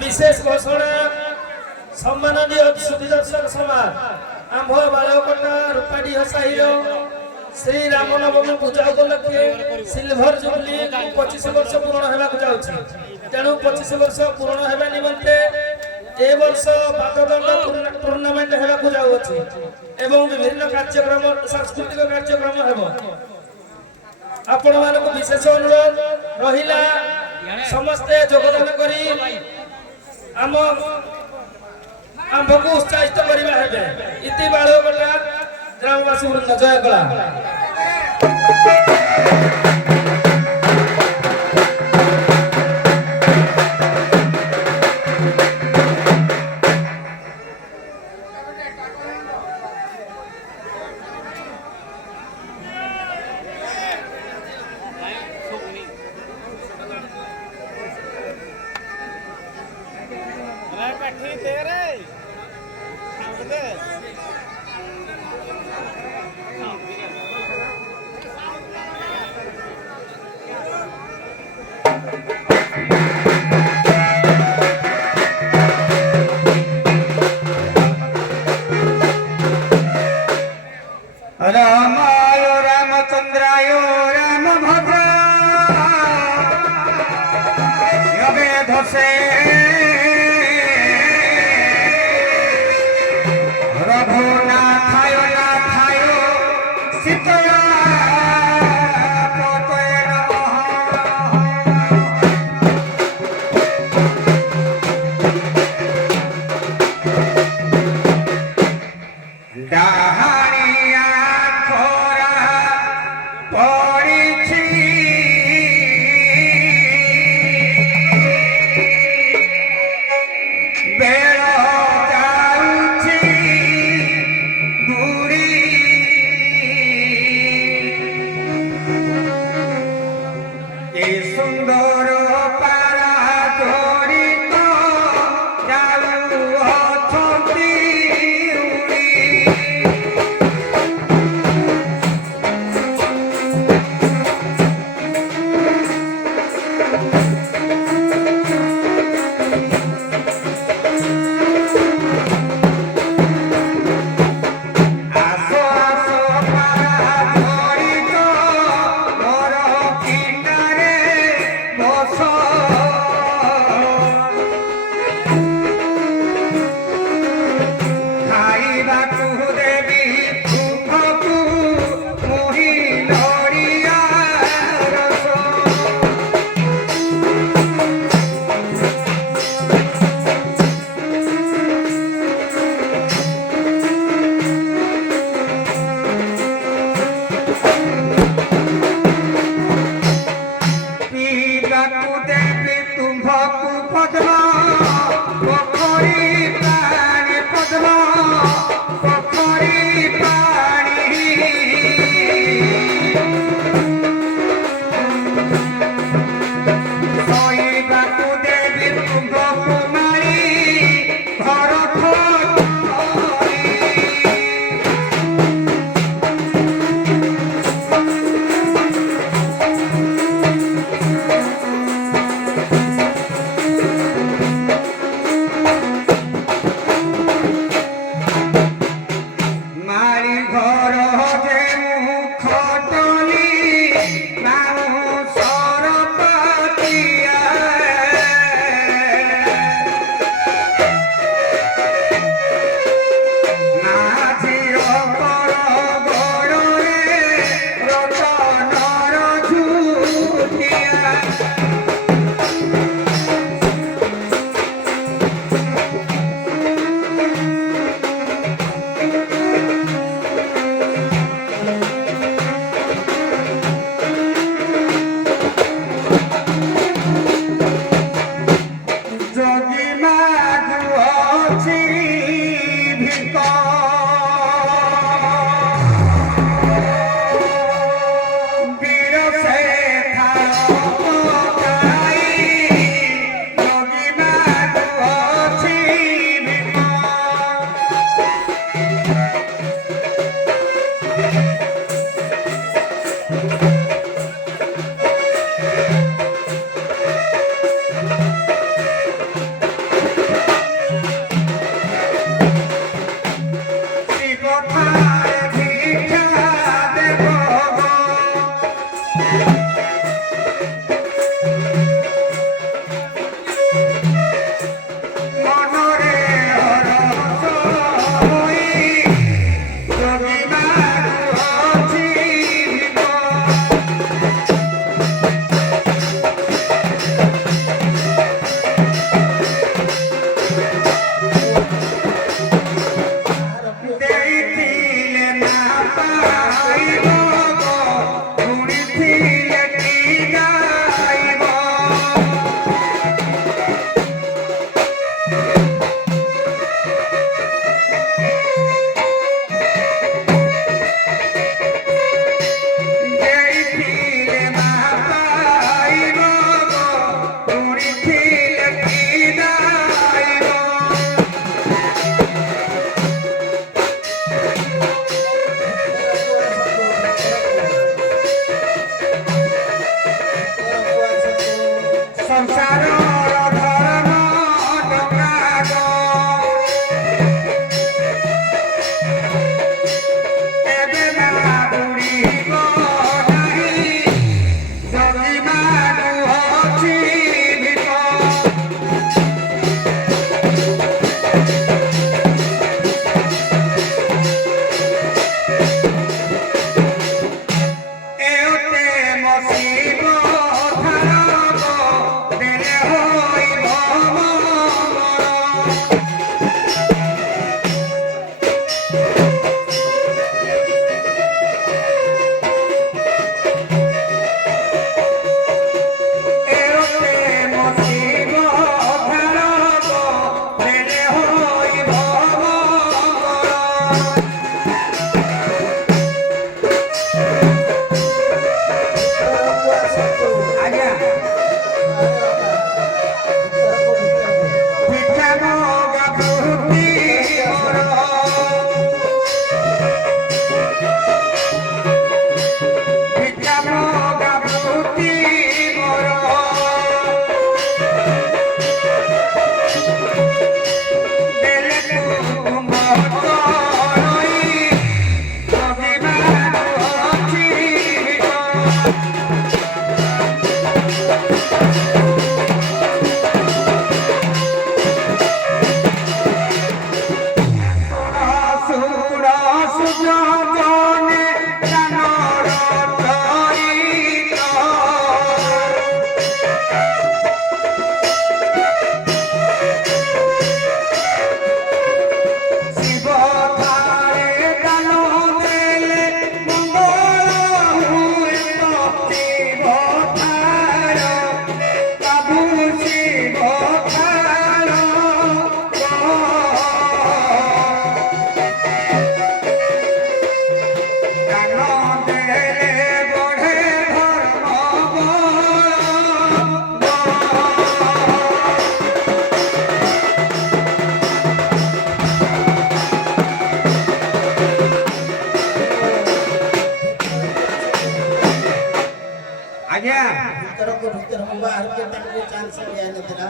विशेष घोषणा सम्माननीय सुधी दर्शक समाज आंभ बालकटा रूपाड़ी हसाइल श्री रामनवमी पूजा उपलक्षे सिल्वर जुबली 25 वर्ष पूर्ण होगा जाऊँगी तेणु 25 वर्ष पूर्ण होगा निमंते ए वर्ष बाददंड टूर्नामेंट होगा जाऊँगी एवं विभिन्न कार्यक्रम सांस्कृतिक कार्यक्रम हो आपण मानक विशेष अनुरोध रहिला समस्ते योगदान करी आम आंभको उत्साहित करवा हेबे इति बाळगटा ग्रामवासी वृंद जय कला रामाय रामचंद्राय राम भद्रा धसे रघुनाथाय नाथाय सीतया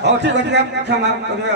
Oh, ঠিক আছে ক্ষমা করে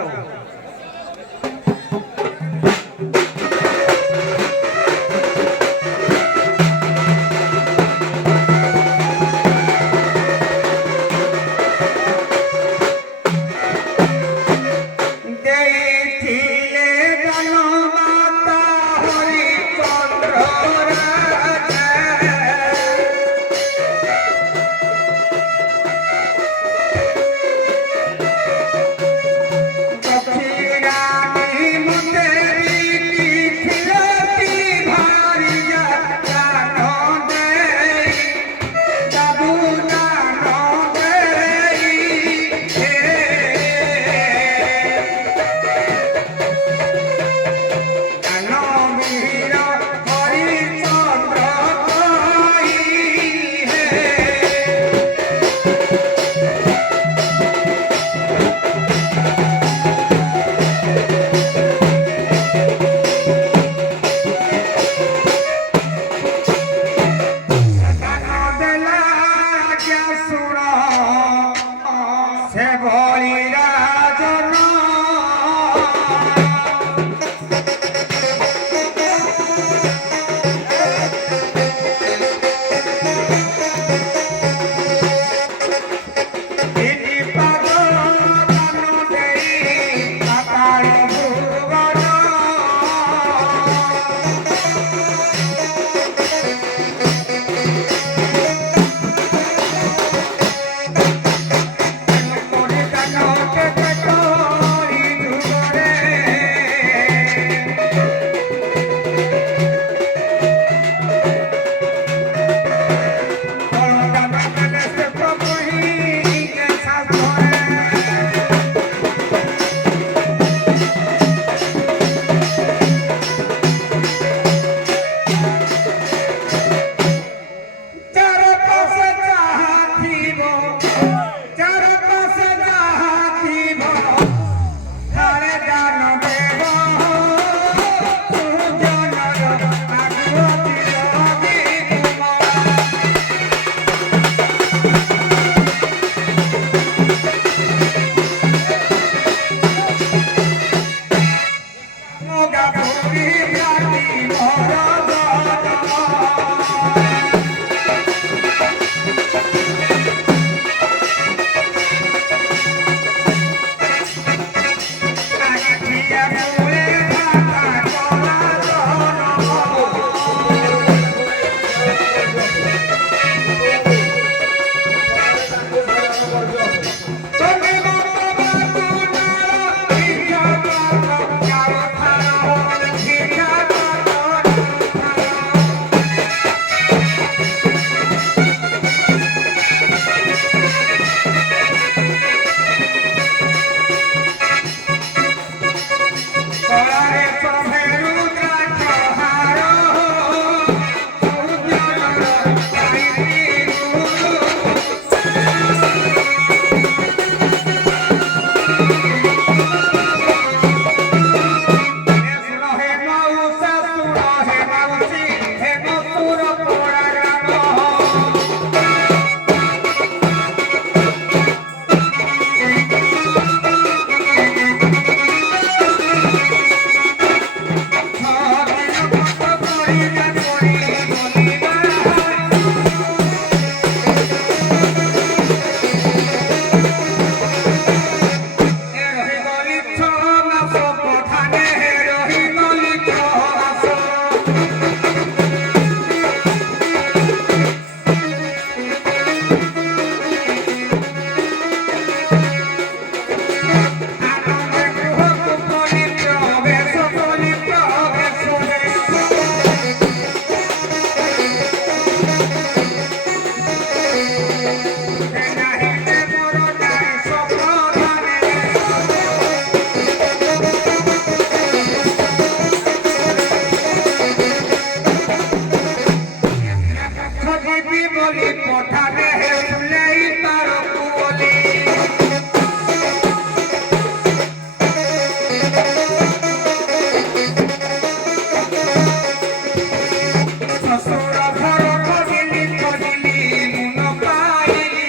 শ্বশুর ঘর খজিলি খজিলি মুন পাইলি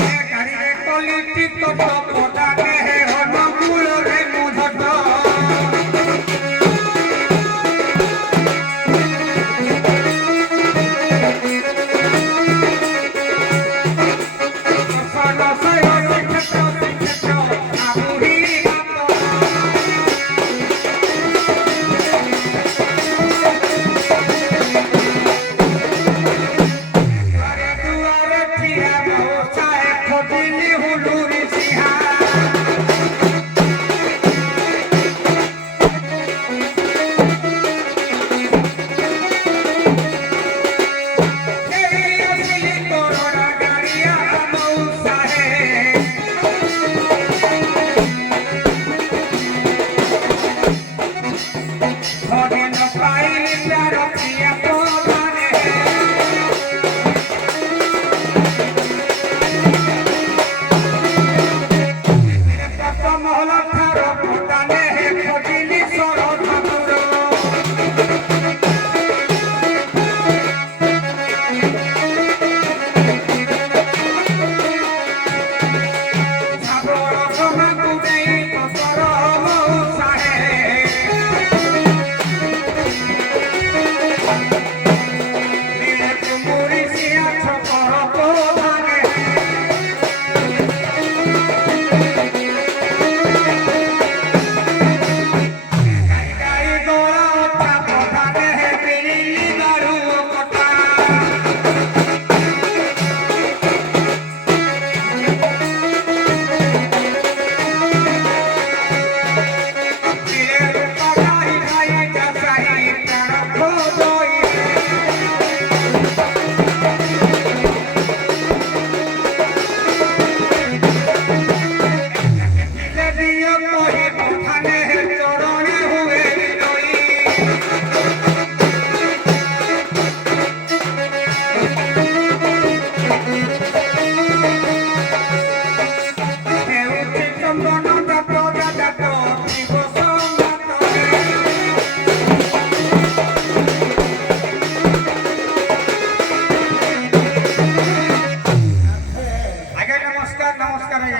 হে গাড়িরে কলিটি তত পদানে হে অনুকূলরে মুঝট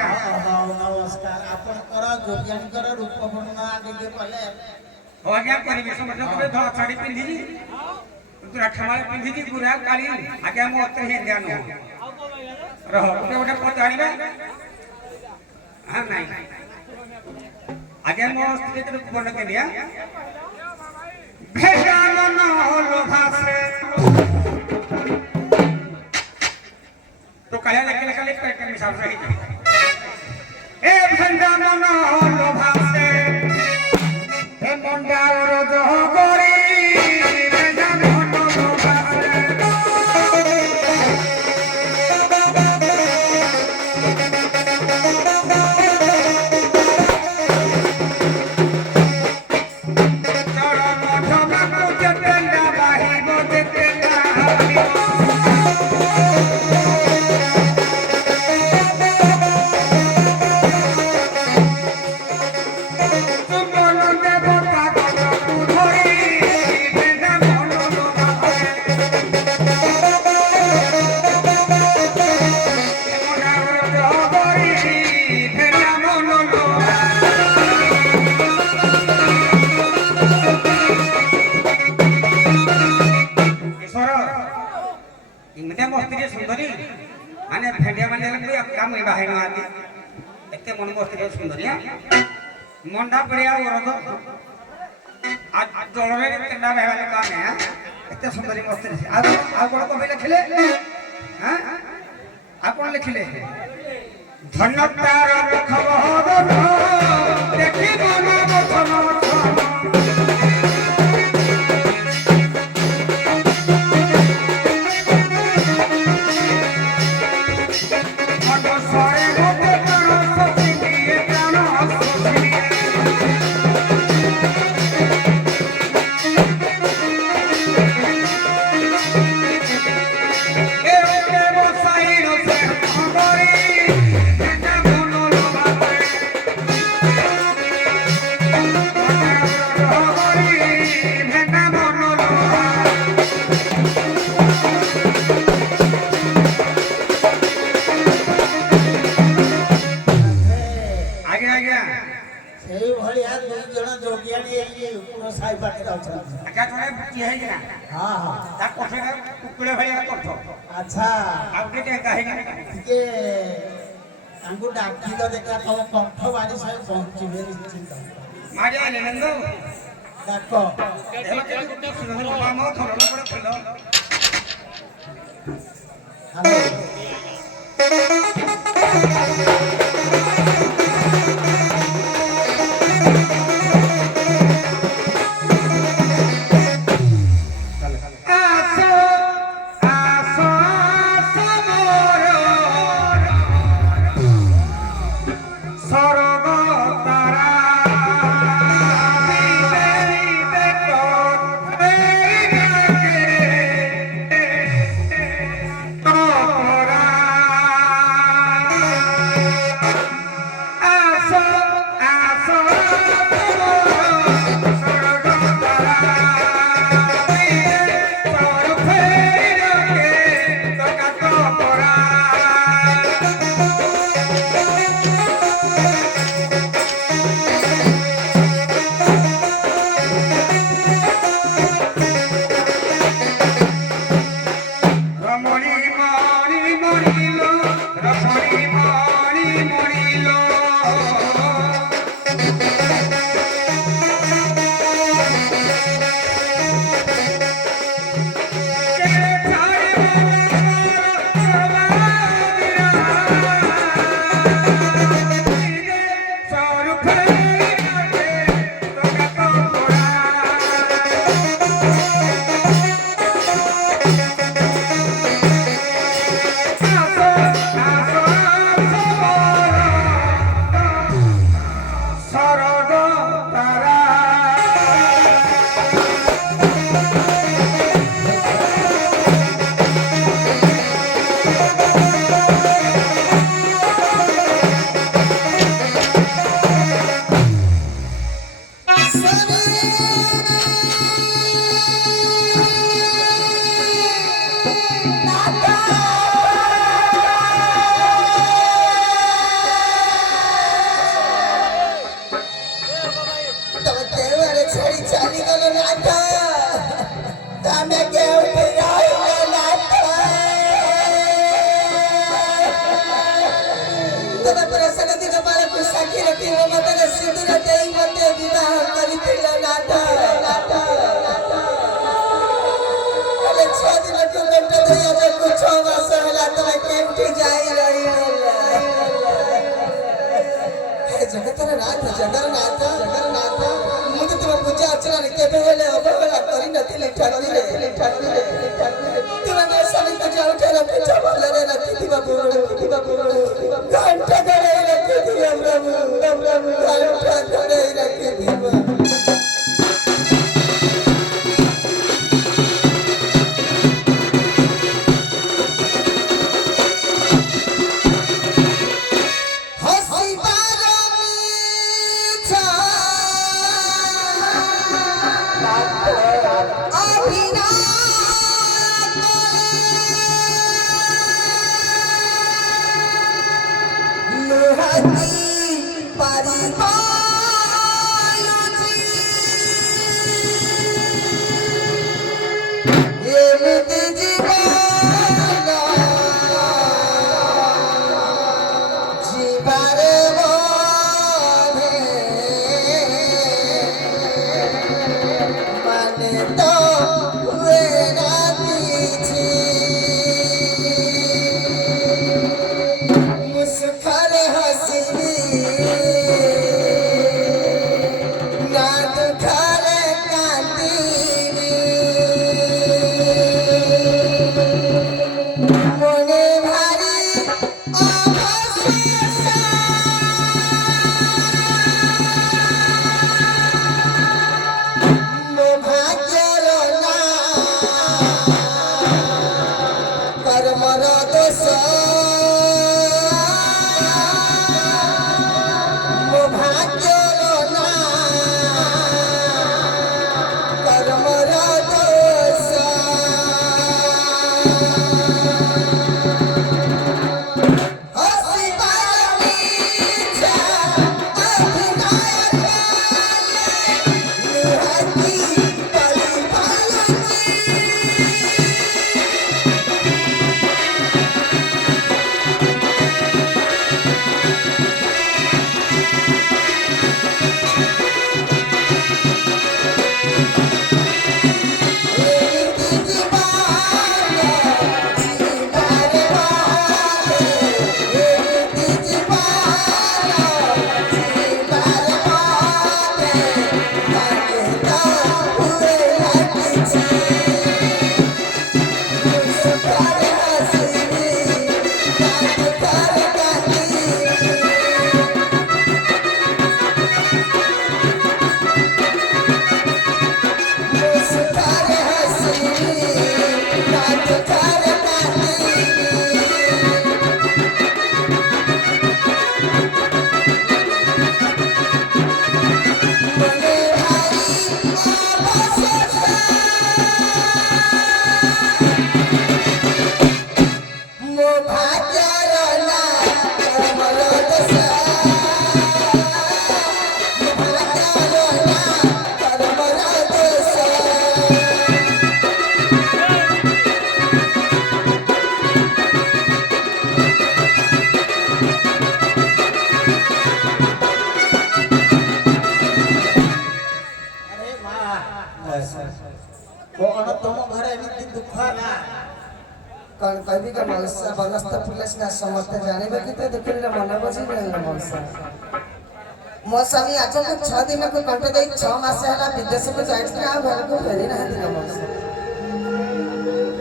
नमस्कार आपणकर जोगियांकर रूप वर्णना आगे जे कले आज्ञा करिवे समझ को धला साड़ी पिंधी पूरा खमाल पिंधी पूरा काली आज्ञा मो अत्र हे ध्यान रहो ओटे पताणीबा हां नहीं आज्ञा मो स्त्री के रूप वर्ण के लिया भेजा मन लोभा से तो काया लेके पेट में मिसाल रही ए भेजा मन लोभा से ए मुंडा रोज गोरी भेजा मन लोभा से सुंदरी माने भेंडिया माने काम बाहे न आती एते मन मस्ती सुंदरी मंडा पड़िया वरद आज जलरे तेंडा बाहे काम है एते सुंदरी मस्ती आ कोन को लिखले हां आ कोन लिखले धन्य तार खबर देखि मन बचन ସେଇଭଳିଆ ଦୁଇ ଜଣ ଯୋଗିଆଣୀ ଏଇ ଉପର ସାହି ପାଖରେ ଅଛନ୍ତି। ଏକା ଜଣେ ବୁଝି ହେଇକି ନା ହଁ ହଁ ତା କଥାଟା କୁକୁଡ଼ା ଭଳିଆ କରୁଛ ଆଚ୍ଛା ଆଉ ଟିକେ ଏକା ହେଇକି ଟିକେ ତାଙ୍କୁ ଡାକିଲ ଦେଖା ତମ କଣ୍ଠ ବାଡ଼ି ସାହି ପହଞ୍ଚିବେ ନିଶ୍ଚିନ୍ତ। ମାରି ଆଇଲେ ନନ୍ଦ ଡାକ ମାମ ଥରଡ଼ ପଡେ ଖେଳ जगन्नाथ जगन्नाथ जगन्नाथ मुझे तुम पूजा अर्चना केबे हेले अवहेला करि नथिले ठाकुरे तुम सभी पूजा उठे रखि भलरे रखिथिबा घंटा गड़े रखिथिबा प्रभु घंटा गड़े रखिथिबा कौन तुम घरे एमती दुख ना कौन कहबी का मौसा बनस्थ पुलिस ना समस्त जाने बाकी तो देखले रे मन बजी रहल मौसा मौसा मी आज को 6 दिन को कंटे दे 6 मास हला विदेश को जाइत ना घर को फेरी ना दिन मौसा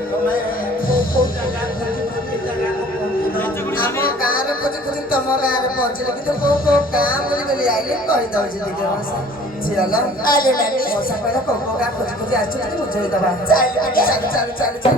तो मैं को जगह खोजी जगह को पहुंची ଆମ ଗାଁରେ ଖୋଜି ଖୋଜି ତମ ଗାଁରେ ପହଞ୍ଚିଲେ କିନ୍ତୁ କୋଉ ଗାଁ ବୋଲି ବୋଲି ଆଇଲେ କହିଦଉଛି ଟିକେ ମଉସା ଝିଅଲ ଆଇଲେ ନାନି ମଉସା କହିଲେ କୋଉ ଗାଁ ଖୋଜି ଖୋଜି ଆସିଛୁ ଟିକେ ବୁଝେଇ ଦବା ଚାଲ ଚାଲ ଚାଲ ଚାଲ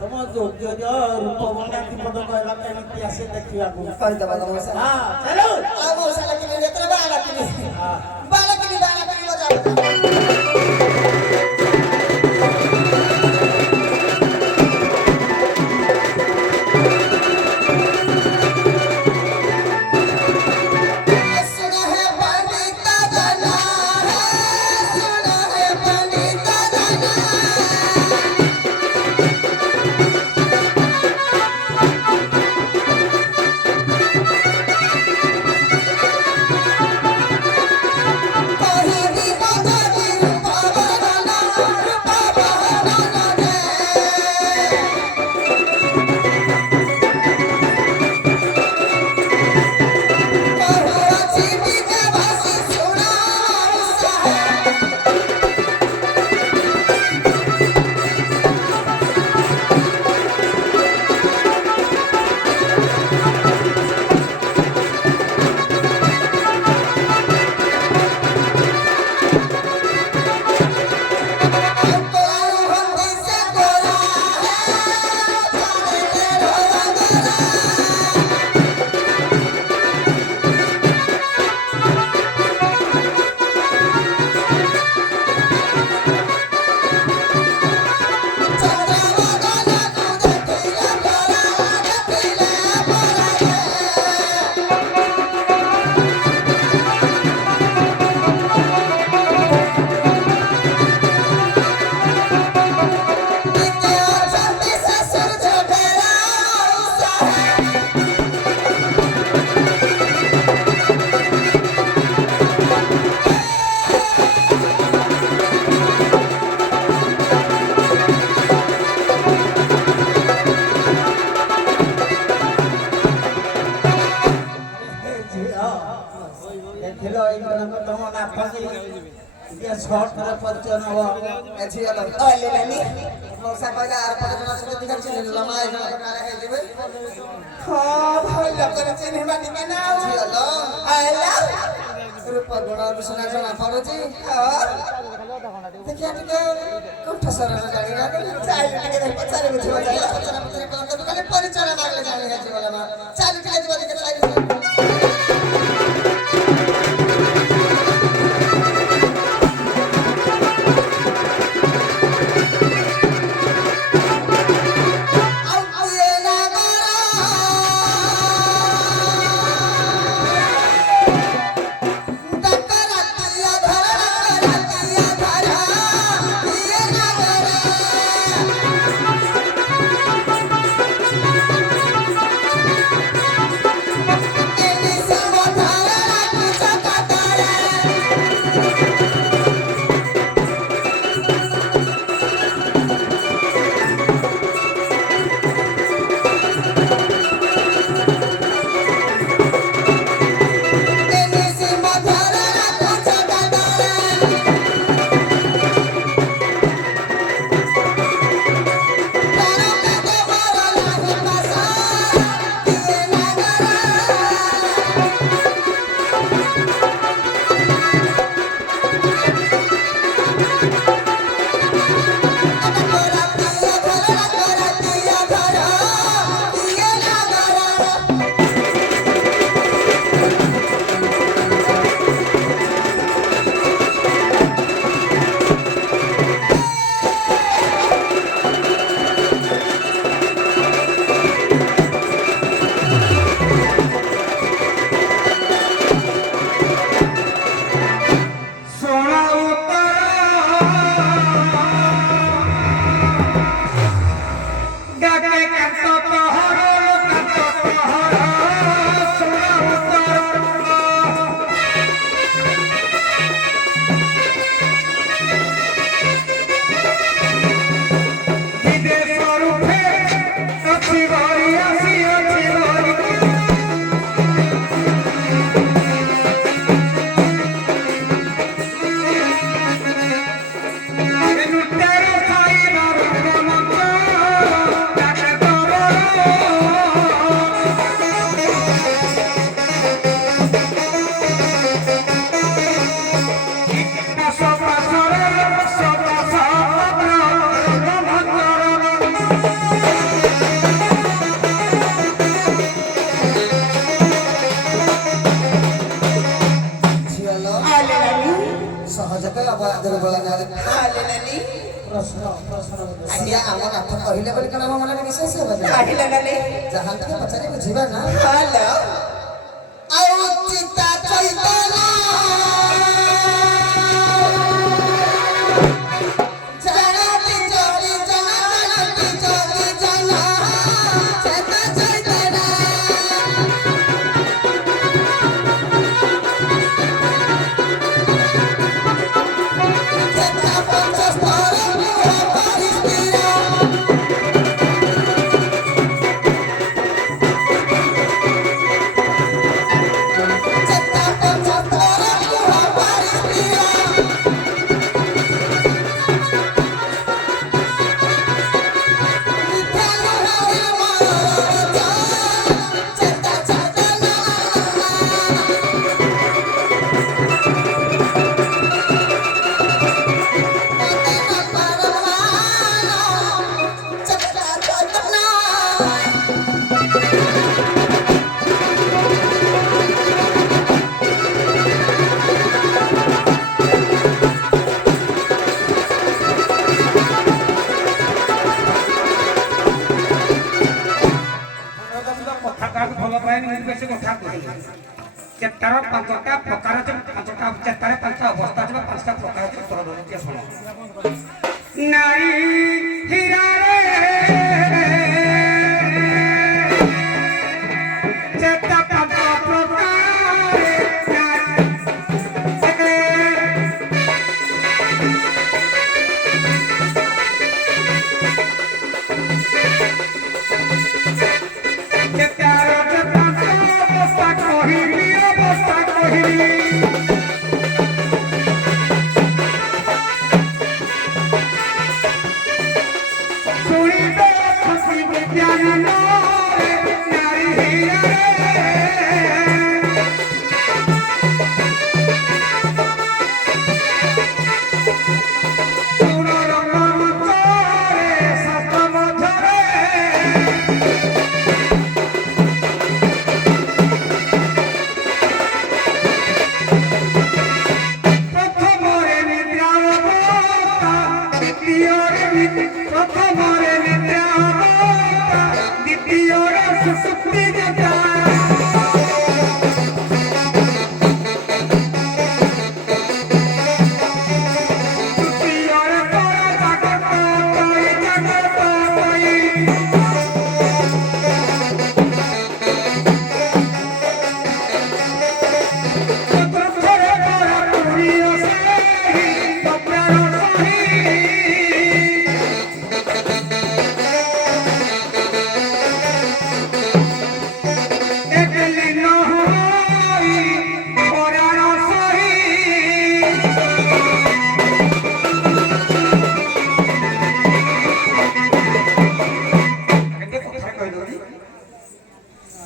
तुम योग्य रूप बंगा पद कहला केମିତି ଆସେ ଦେଖିବାକୁ କହିଦବା ମଉସା ହଁ ଚାଲୁ ଆଉ ମଉସା ଲାଗିନି ଏଥର ବାଳକିନି ବଜାଉ ଦେଖିଲ ଏଇ ଜଣକ ତମ ନାତୁଣୀ ଟିକେ ସର୍ଟରେ ପରିଚୟ ନବ। ଝିଅ ଲୋ ଅଲେ ନାନି ମଉସା କହିଲା ଆର ପଟେ ଜଣ ସହିତ ଦିଖା ଚିହ୍ନି ଲମା ଏ ଜଣ କାଳେ ହେଇଯିବେ। ହଁ ଭଲ କରି ଚିହ୍ନିବା ଟିକେ ନା ଝିଅ ଲୋ ଆଇଲା ରୂପ ଗୁଣ ବିଷୟ ଜଣା ପଡୁଛି। ଦେଖିଆ ଟିକେ କଣ୍ଠ ସ୍ୱର ଜାଣିବା ଚାଲି ଟିକେ ପଚାରି ବୁଝିବ ଯାଇ ପଚରା ପଚରା କଣ କରିବୁ ଖାଲି ପରିଚୟ ମାଗିଲେ ଜାଣି ହେଇଯିବ ଲୋ ମା। ଚାଲି ଟିକେ ଯିବ ଟିକେ ଚାଲି ଆଜ୍ଞା ଆମ ନାଥ କହିଲେ ବୋଲି କଣ ଆମ ମନରେ ବିଶ୍ୱାସ ହେବ ନା? କହିଲେ ନାନି ଯାହା ଟିକେ ପଚାରି ବୁଝିବା ନା। ହ୍ୟାଲୋ ଆଉ ଚିତା ଚୈତନ୍ୟ ଜଣଟି ଜଳି ଜନ ଜଣଟି ଜଳି ଜନ ଚିତା ଚୈତନ୍ୟ ଚିତା ପଞ୍ଚସ୍ତର ପରିସ୍ଥିର ଚିତା ପଞ୍ଚସ୍ତର ପରିସ୍ଥିର ଭଲ ପାଏନି ମୁଁ ବେଶୀ କଥା କହିବି ଚେତାର ପାଞ୍ଚଟା ପ୍ରକାର ଅଛି ପାଞ୍ଚଟା ଚେତାରେ ପାଞ୍ଚଟା ଅବସ୍ଥା ଅଛି ପାଞ୍ଚଟା ପ୍ରକାର ଅଛି ଉତ୍ତର ଦେଉଛି ଶୁଣ ନାରୀ ହୀରାରେ ଚେତା ପାଞ୍ଚ ପ୍ରକାରେ Get out of the सुसुप्ति देता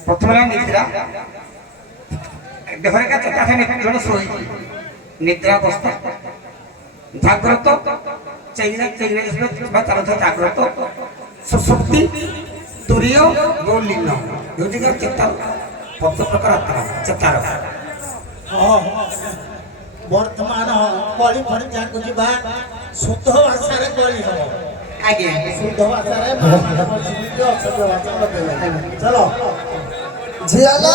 प्रथम निद्रा देहर का चेता जन शोई निद्रा अवस्था जाग्रत जाग्रत सुसुप्ति तुरीय लीन ये चेता पंच प्रकार आत्मा चेतार वर्तमान कली फड़ी जाकु जीवा शुद्ध भाषा रे कली हो आगे शुद्ध भाषा रे माने बोलछि अशुद्ध भाषा बदले चलो झियाला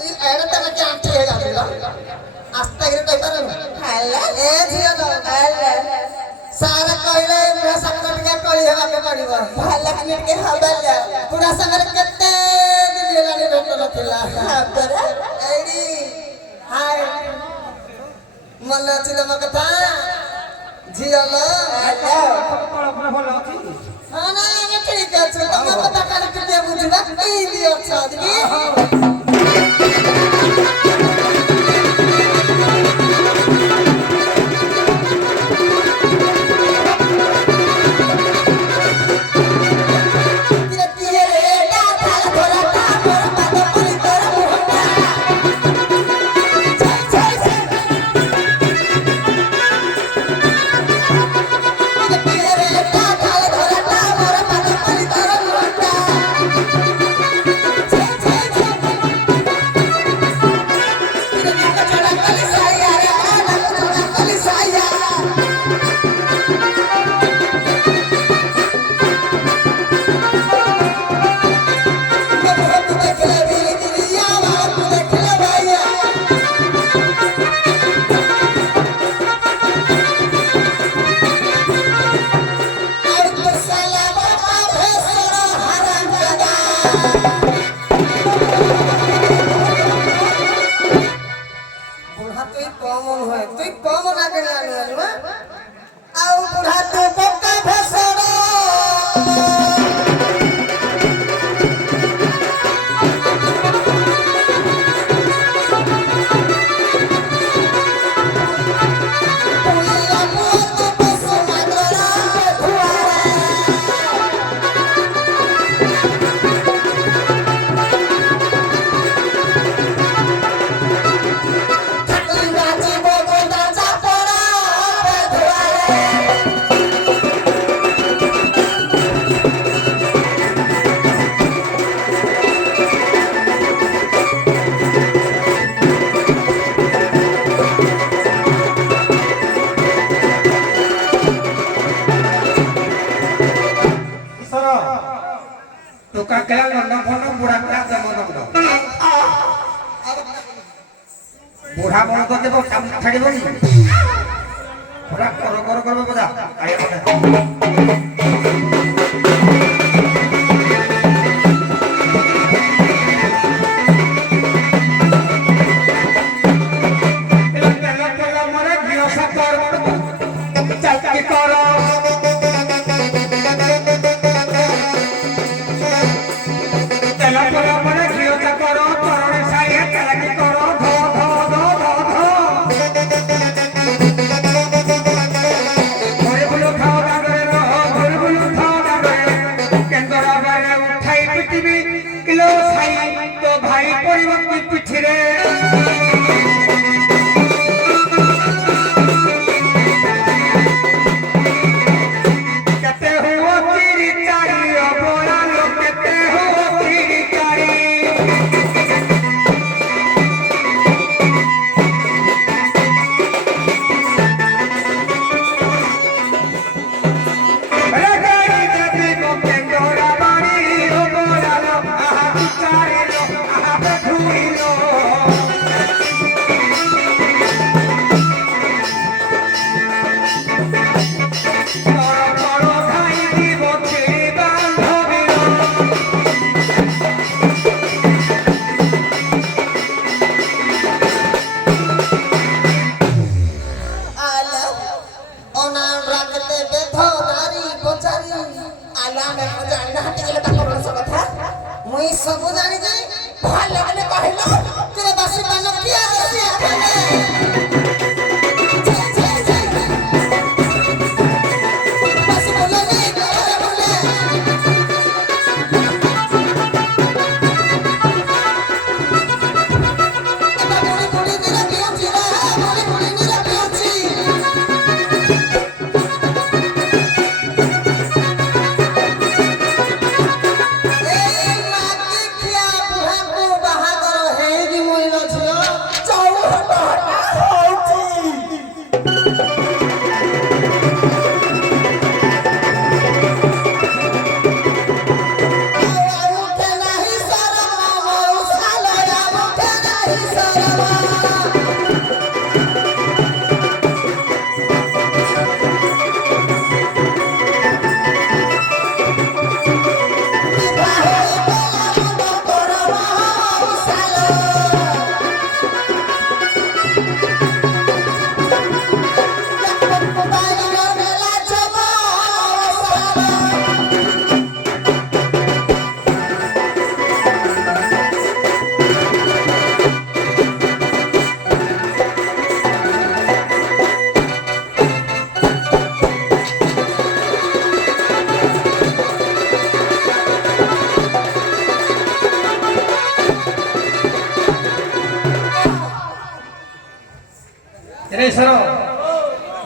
ई एड़ा तक के आंटी हे जातिला आस्ता गिर कहि पारन हाला ए झियाला हाला सारा कहले पूरा संकट के कली हेबा के पड़िबो भाला मिनट के हबल पूरा संकट केते दिन हेलानी भेट नथिला हाबरा एडी हाय मन छिला म कथा झियाला हाला अपना भलो अछि हां ना ये ठीक है तम पता कर के बुझबा ई दियो आदमी बुढ़ा मन तो देव काम छाड़ी पूरा कर बजा किलो साई तो भाई परिवर्तन पिछड़े कहते हो तेरी चारी बोला लो कहते हो तेरी चारी अरे गाड़ी जब को केंदोरा बारी ମୁଇଁ ସବୁ ଜାଣିଛି ଭଲ ଲାଗିଲେ କହିଲ ତେରେ ବାସି ପାନ କିଆ ଦେସି ଆଖାନେ ବାସି ବୋଲେ ନି ଘରେ ବୋଲେ ଏଟା ବୁଢ଼ୀ ବୁଢ଼ୀ ନିରେ ପିଉଚି ରେ ବୁଢ଼ୀ ବୁଢ଼ୀ ନିରେ ପିଉଚି रे सर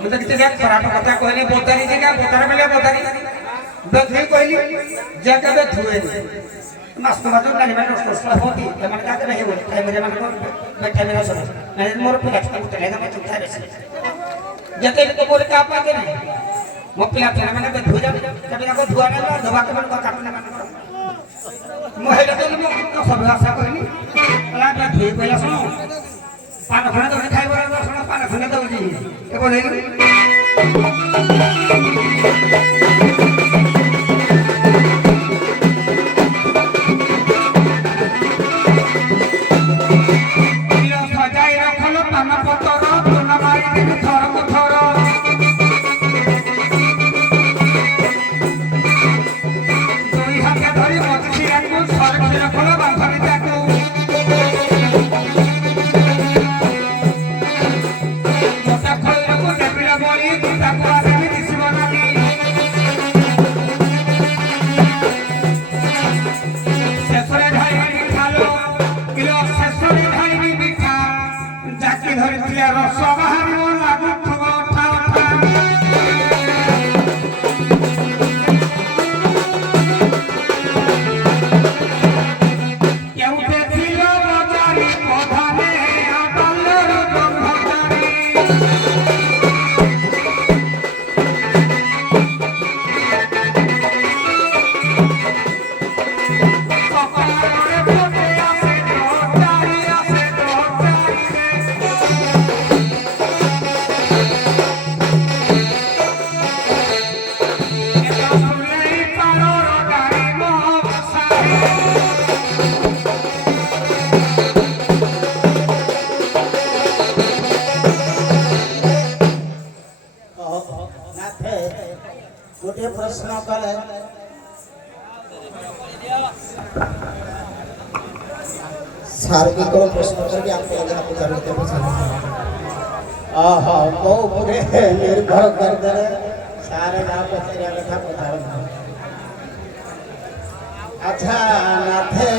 मुझे किसी का खराब कथा कहने बोतारी जी का बोतारा मिले बोतारी बधुई कहली जगह में धुए मास्क मात्र गाड़ी में नष्ट होती है मन का नहीं बोल टाइम मेरे मन को बैठा मेरा सब नहीं मोर पिला को चलेगा मैं चुप रह जते को बोल का पा के मो पिला तेरा मैंने धुए जा कभी ना को धुआ ना दबा के मन को काटने मन मोहेला तो मो सब आशा कहली ला धुए पहला सुनो पान खने तो खाइ बरा सुनो पान खने तो जी के बोले गोटे प्रश्न कले सार्विक प्रश्न करके आपको जहाँ पचारते मो पूरे निर्भर करते सारे ना पचारिया कथा पचार अच्छा नाथे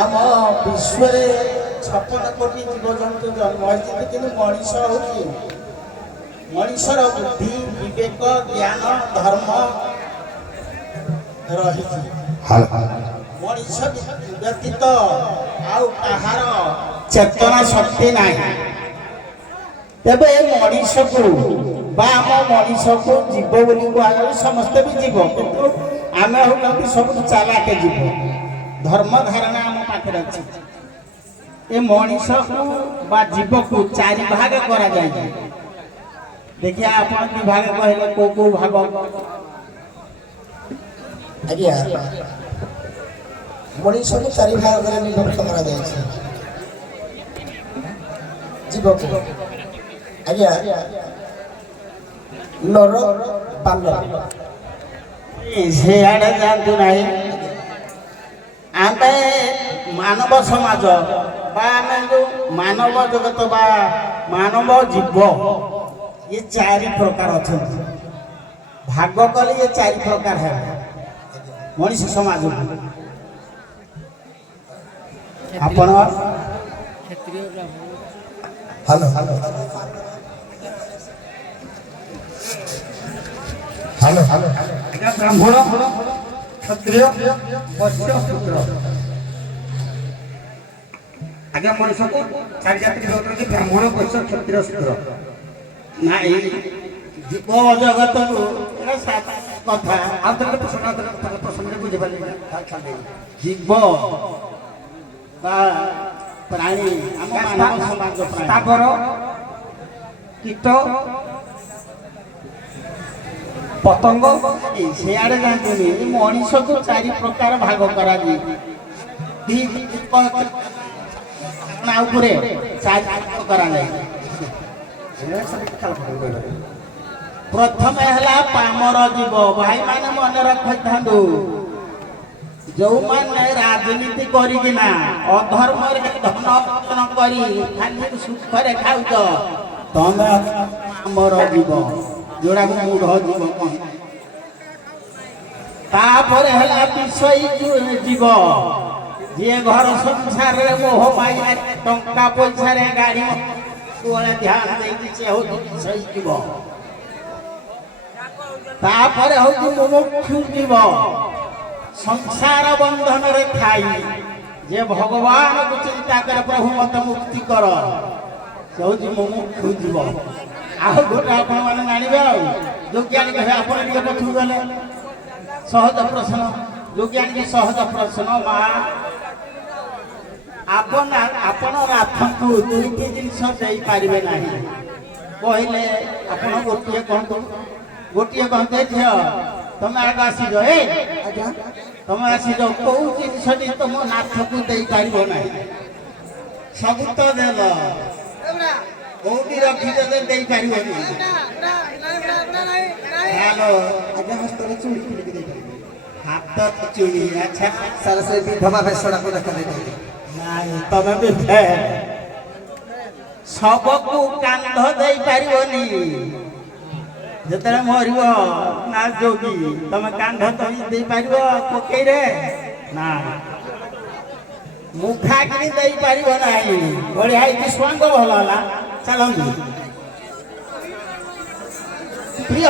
आम विश्व 56 कोटी जीव जंतु जन्म होती कि मनीष होती मनीषर बुद्धि विवेक ज्ञान धर्म रही मनीष व्यतीत आउ कहार चेतना शक्ति नहीं तेबे मनीष को आम मनीष को जीव बोली समस्ते भी जीव किंतु आम हूँ सब चालाक जीव धर्म धारणा आम पाखे अच्छी ए मनीष को जीव को 4 भाग करा जाए देखिए आप भाग कहले को भाग आज्ञा मनीष को 4 भाग में विभक्त करा जाए जीव को आज्ञा नर बानर ସେଆଡ଼େ ଯାଆନ୍ତୁ ନାହିଁ। ଆମେ ମାନବ ସମାଜ ବା ଆମେ ଯେଉଁ ମାନବ ଜଗତ ବା ମାନବ ଜୀବ ଇଏ 4 ପ୍ରକାର ଅଛନ୍ତି। ଭାଗ କଲେ ଇଏ 4 ପ୍ରକାର ହେବେ ମଣିଷ ସମାଜକୁ। ଆପଣ ହ୍ୟାଲୋ ହ୍ୟାଲୋ ହ୍ୟାଲୋ ହ୍ୟାଲୋ ଆଜ୍ଞା ବ୍ରାହ୍ମଣ କ୍ଷତ୍ରିୟ ବୈଶ୍ୟ ଶୂଦ୍ର। ଆଜ୍ଞା ମଣିଷକୁ 4 ଜାତିରେ ବିଭକ୍ତ କରିଛି ବ୍ରାହ୍ମଣ ବୈଶ୍ୟ କ୍ଷତ୍ରିୟ ଶୂଦ୍ର। ନାଇଁ ଜୀବ ଜଗତକୁ ଏଇଟା ସାଧା କଥା। ଆଉ ଥରେ ପ୍ରଶ୍ନରେ ବୁଝିପାରିଲି ଖାଲି ଜୀବ ବା ପ୍ରାଣୀ ଆମ ମାନବ ସମାଜ ପ୍ରାଣୀ ସ୍ଥାବର କୀଟ ପତଙ୍ଗ ସେଆଡ଼େ ଯାଆନ୍ତୁନି। ଏ ମଣିଷକୁ 4 ପ୍ରକାର ଭାଗ କରାଯାଇଛି। ଉପରେ 4 ଭାଗ କରାଯାଇଛି। ପ୍ରଥମେ ହେଲା ପାମର ଜୀବ। ଭାଇମାନେ ମନେ ରଖିଥାନ୍ତୁ, ଯେଉଁମାନେ ରାଜନୀତି କରିକିନା ଅଧର୍ମରେ ଧନ ଅର୍ଜନ କରି ଖାଲି ସୁଖରେ ଖାଉଛ, ତମେ ଆମର ଜୀବ, ଯୋଉଟାକୁ ମୂଢ ଜୀବ କହନ୍ତି। ତାପରେ ହେଲା ବିଷୟୀ ଜୀବ, ଯିଏ ଘର ସଂସାରରେ ମୋହ ମାୟା ଟଙ୍କା ପଇସାରେ ଗାଡ଼ି ଧ୍ୟାନ ଦେଇକି ସେ ହଉଛି ବିଷୟୀ ଜୀବ। ତାପରେ ହଉଛି ମୁମୁକ୍ଷୁ ଜୀବ, ସଂସାର ବନ୍ଧନରେ ଥାଇ ଯେ ଭଗବାନକୁ ଚିନ୍ତା କରେ ପ୍ରଭୁ ମତେ ମୁକ୍ତି କର, ସେ ହଉଛି ମୁମୁକ୍ଷୁ ଜୀବ। ଆଉ ଗୋଟେ ଆପଣମାନେ ଜାଣିବେ, ଆଉ ଯୋଗ୍ୟାନୀ କହିବେ ଆପଣ ଟିକେ ପଛକୁ ଗଲେ ସହଜ ପ୍ରଶ୍ନ। ଯୋଗ୍ୟାନୀ ସହଜ ପ୍ରଶ୍ନ, ମା ଆପଣ ନାଥଙ୍କୁ 2ଟି ଜିନିଷ ଦେଇପାରିବେ ନାହିଁ କହିଲେ ଆପଣ ଗୋଟିଏ କହନ୍ତୁ। ଝିଅ ତମେ ଆଗ ଆସିଛ, ତମେ ଆସିଛ, କୋଉ ଜିନିଷଟି ତମ ନାଥକୁ ଦେଇପାରିବ ନାହିଁ? ସବୁ ତ ଦେଲ, କୋଉଠି ରଖିଛ ଦେଇପାରିବନି? ହାତରେ ଚୁଡ଼ି ହାତ ଚୁଡ଼ି। ଆଚ୍ଛା ସାର ସେ ବିଧବା ବେଶଟାକୁ ଦେଖାଦେଇଛି। ନାଇଁ ତମେ ବି ଶବକୁ କାନ୍ଧ ଦେଇପାରିବନି। ଯେତେବେଳେ ମରିବ ନା ଯୋଗୀ, ତମେ କାନ୍ଧ ଦେଇପାରିବ ପକେଇରେ? ନା। ମୁଖାଗ୍ନି ଦେଇପାରିବ ନାହିଁ। ବଢିଆ ହେଇକି ସ୍ୱାଙ୍ଗ ଭଲ ହେଲା। ଚାଲନ୍ତୁ ପ୍ରିୟ